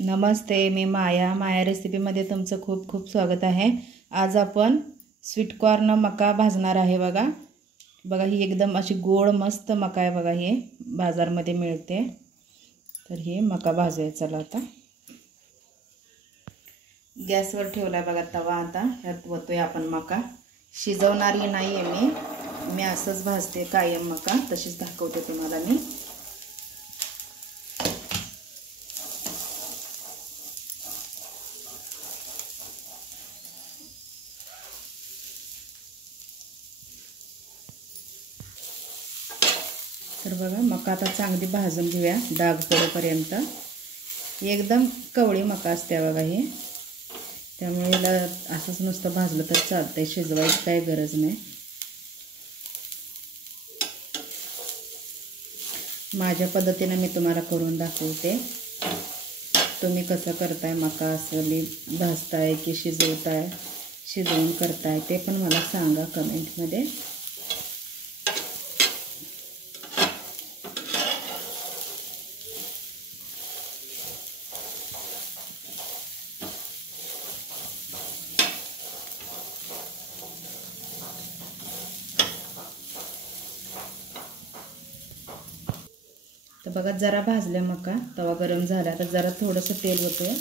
नमस्ते, मी माया रेसिपीमध्ये तुमचं खूप खूप स्वागत आहे। आज आपण स्वीट कॉर्न मका भाजणार आहे। बघा ही एकदम अशी गोड मस्त मका आहे। बघा हे बाजारमध्ये मिळते। तर हे मका भाजूया। चला आता गॅसवर ठेवलाय बघा तवा। आता ह्यात वतोय आपण मका। शिजवणारी नाहीये मी असंच भाजते कायम मका, तशीच दाखवते तुम्हाला मी। तर बघा मका आता चांगली भाजून घेऊया डाग पडेपर्यंत। एकदम कवळी मका असते बघा ही, त्यामुळे याला असंच नुसतं भाजलं तर चालतंय, शिजवायची काही गरज नाही। माझ्या पद्धतीने मी तुम्हाला करून दाखवते। तुम्ही कसं करताय, मका असली भाजताय की शिजवताय, शिजवून करताय ते पण मला सांगा कमेंटमध्ये। तर बघा जरा भाजले मका, तवा गरम झाला तर जरा थोडंसं तेल होतं।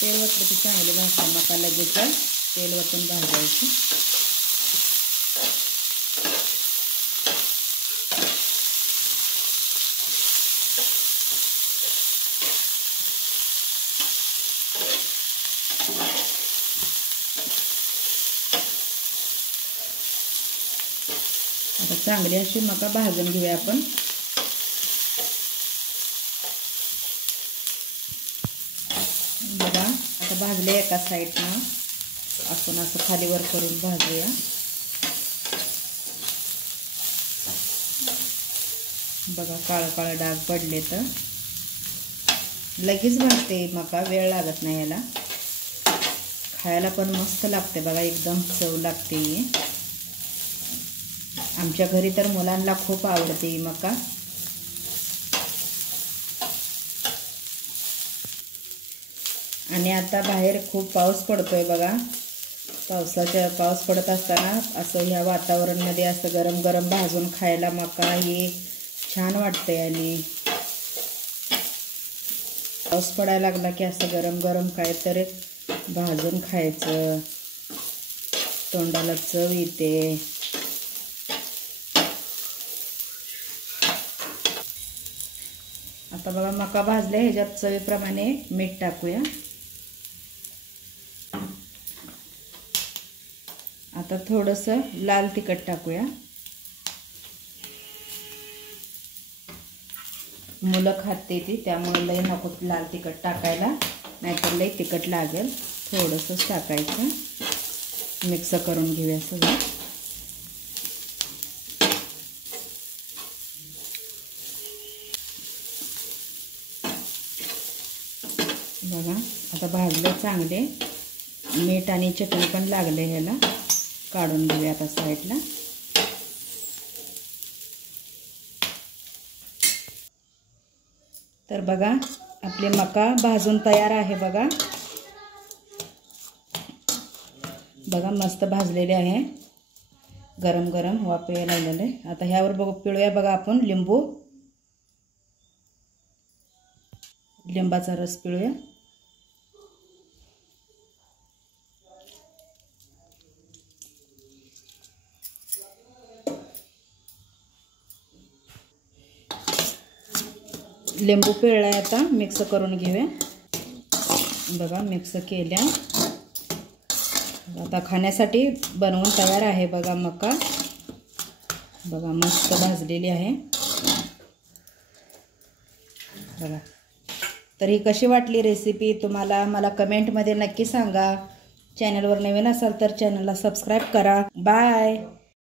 तेल वतलं की चांगले भाजता मका, लगेच तेल वतून भाजायचं। आता चांगली अशी मका भाजून घेऊया आपण। बघा आता भाजले एका साईडनं, आपण असं खाली वर करून भाजूया। बघा काळं काळं डाग पडले तर लगेच भाजते मका, वेळ लागत नाही याला। खायला पण मस्त लागते बघा, एकदम चव लागते ही। आमच्या घरी तर मुलांना खूप आवडते ही मका। आणि आता बाहेर खूप पाऊस पडतोय बघा। पाऊस पडत असताना असं ह्या वातावरणामध्ये असं गरम गरम भाजून खायला मका हे छान वाटते। आणि पाऊस पडायला लागला की असं गरम गरम काहीतरी भाजून खायचं, तोंडाला चव येते। आता बघा मका भाजले, ह्याच्यात चवीप्रमाणे मीठ टाकूया। आता थोडंसं लाल तिखट टाकूया। मुलं खाते ती, त्यामुळे लई नको लाल तिखट टाकायला, नाहीतर लई तिखट लागेल। थोडंसंच टाकायचं, मिक्स करून घेऊया सगळं। बघा आता भाजले चांगले, मीठ आणि चटणी पण लागले, ह्याला काढून घेऊया आता साईडला। तर बघा आपली मका भाजून तयार आहे। बघा मस्त भाजलेले आहे, गरम गरम वाफ यायला लागलेले। आता ह्यावर बघू पिळूया बघा आपण लिंबाचा रस पिळूया। लिंबू पिळलाय, आता मिक्स करून घेऊया। बघा मिक्स केल्या, आता खाण्यासाठी बनवून तयार आहे बघा मका। बघा मस्त भाजलेली आहे बघा। तर ही कशी वाटली रेसिपी तुम्हाला, मला कमेंटमध्ये नक्की सांगा। चॅनलवर नवीन असाल तर चॅनलला सबस्क्राईब करा। बाय।